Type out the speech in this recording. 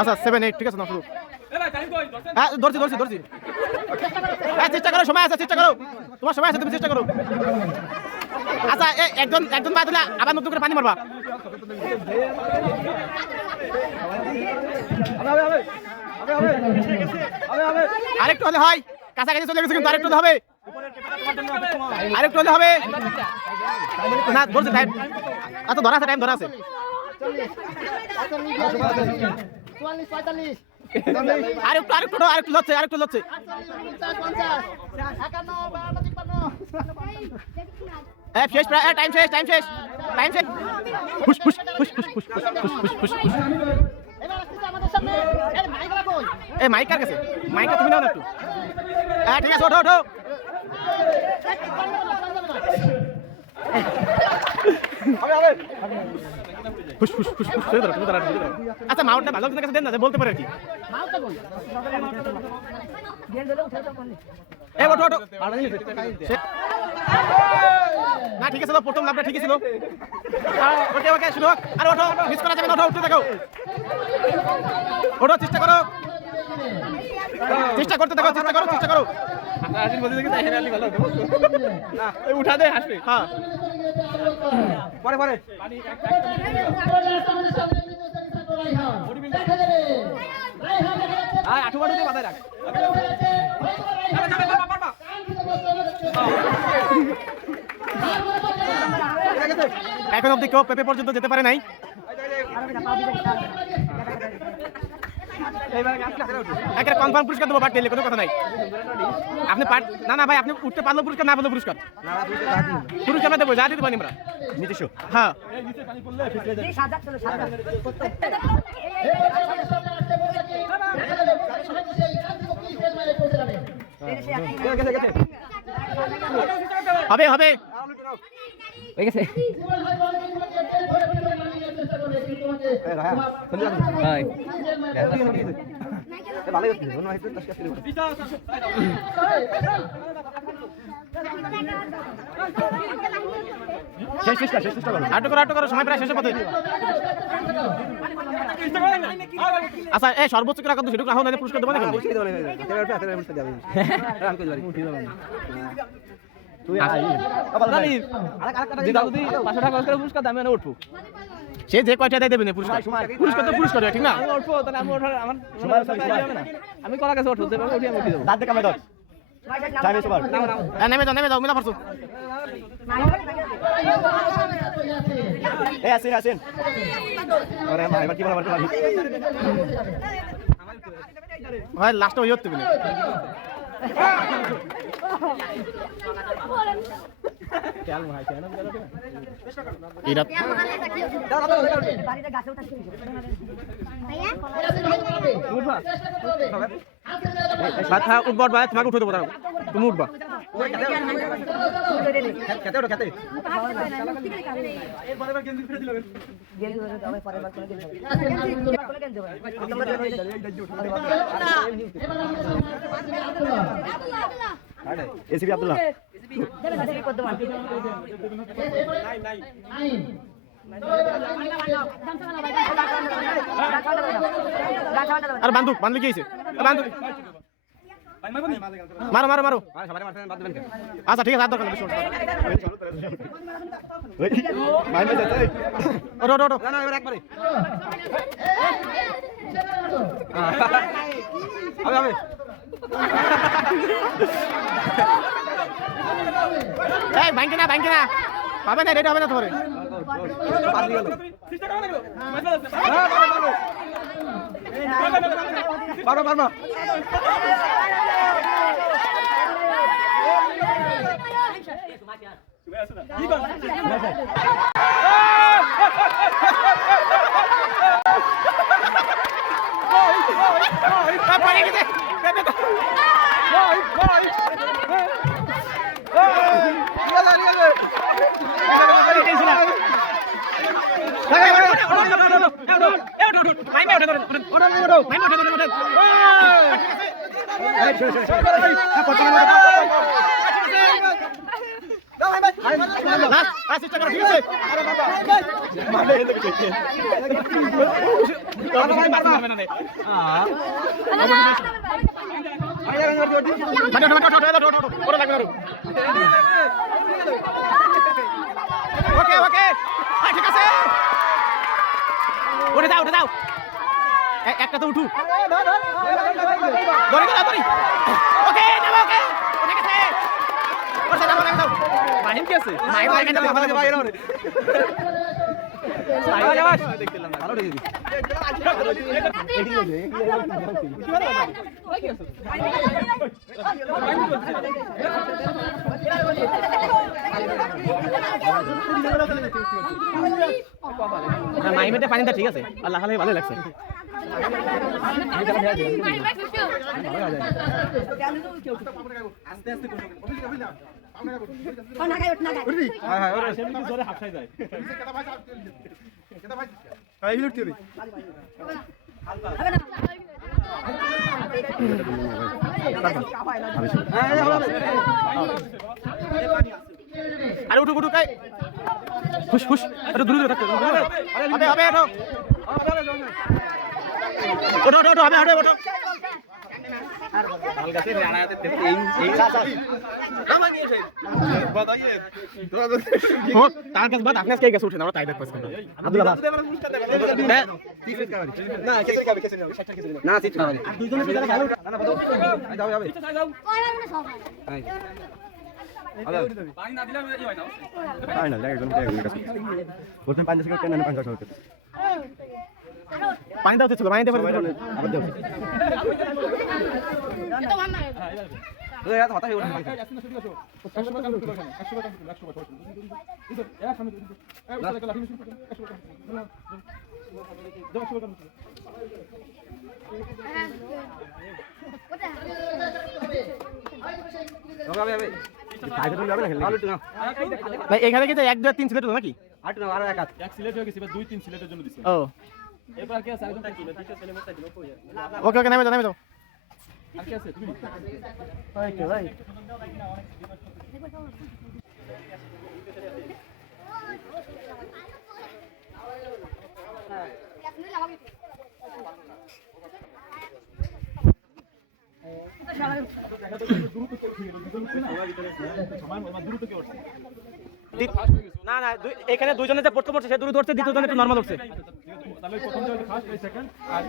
আচ্ছা 7 8 ঠিক আছে না শুরু হ্যাঁ ধরছি হ্যাঁ চেষ্টা করো সময় আছে চেষ্টা করো তোমার সময় আছে তুমি চেষ্টা করো আচ্ছা একজন পা দিলে আবার নতুন করে পানি মারবা আরেকটু হলে হয় কাছাকাছি চলে গেছে কিন্তু আরেকটু হবে আরেকটু হলে হবে না ধরছে টাইম আচ্ছা ধরা আছে টাইম ধরা আছে আরেকটু লচ্ছে শেষ টাইম শেষ পুশ এই মাইক কার কাছে মাইকটা তুমি নাও না একটু হ্যাঁ ঠিক আছে ওঠো আচ্ছা মাউন্টটা ভালো কাছে দেন না বলতে পারে আর কি না ঠিক আছে প্রথম লাভটা ঠিকই ছিল ওকে শুনো আর ওঠো মিস করা যাবে না উঠতে দেখো ওঠো চেষ্টা করো উঠা দে হাসবে হ্যাঁ পরে আঠু বাটু দিয়ে বাঁধায় রাখ এখন অব্দি কেউ পেপে পর্যন্ত যেতে পারে নাই কনফার্ম পুরস্কার দেবো বাট দিলে কোনো কথা নাই আপনি না ভাই আপনি উঠতে পারলো পুরস্কার না পারলো পুরস্কার দেবো যা দিতে পারি আমরা নিজস্ব হ্যাঁ হবে হয়ে গেছে আটু করো সময় প্রায় শেষের পথে আচ্ছা এই সর্বোচ্চ করে রাখো সেটুকু রাখো না পুরস্কার দেবো না সে যে কয়টা দেয় দেবে না পুরস্কার তো পুরস্কার ঠিক না আমি কলা কাছে নেমে যাও মিলা পারছো ভাই লাস্টে ওই হতে উঠবা তোমাকে উঠে দেবো তুমি উঠবা এসিবি আব্দুল্লাহ আর বান্দুক কি হয়েছে বান্দুক মারো আচ্ছা ঠিক আছে আর দরকার ভাঙ্গে না পাবে না রেডি হবে না ধরে পারবা লাস্ট চেষ্টা করো ঠিক আছে মানে এত কিছু ওকে ওকে ঠিক আছে উঠে যাও একটা তো উঠু ধরে ধরি ওকে নাও ওকে ঠিক আছে ওর সাথে নাও নাও মাহিম কি আছে মাহিম এখানে ভালো ভাই এর আরে বাস দেখছিলাম ভালো দেখি মাহিমের পানিটা ঠিক আছে আল্লাহ খালি ভালো লাগছে আস্তে আস্তে আরে উঠু উঠু কাই খুশ খুশ একটু দূরে দূরে থাকতে হবে হবে ওঠো ওঠো ওঠো হবে হবে ওঠো ভাল গাছে রানাতে এই बताइए हो तार के बाद आपने क्या कैसे उठे ना ताई देख पास अब्दुल्लाह ना कैसे ना सीट ना দুই জনের ভিতরে খেলা না बताओ যাও যাবে যাও পানি না দিলে এই হয় না পানি না লাগে কোন কাছে বলতে পানি থেকে কেন না পানি দাও পানি দাও চলো পানি দাও আবার দাও এটা মান না এই এত হতাই ওঠে 100 টাকা কাম করো 100 টাকা 100 টাকা ইধর এর সামনে এই ওটা লাঠি মেশিন 100 টাকা দাও 100 টাকা হবে হবে কাজ করতে যাবে না খেলতে ভাই এখানে কি 1 2 3 সিলেট হলো নাকি 8 না আর এক সিলেট হয়ে গেছে 2 3 সিলেটের জন্য দিছি ও এবার কি আছে একদম টাকি না দিতে চলে মত দিলো কই ওকে ওকে নামে যাও আর কি আছে তুমি ভাই কে ভাই না না এখানে দুইজনে যে প্রথম হচ্ছে সে দূরে ধরছে দ্বিতীয় জনে একটু নরমাল হচ্ছে তাহলে প্রথম যে ফার্স্ট এই সেকেন্ড আর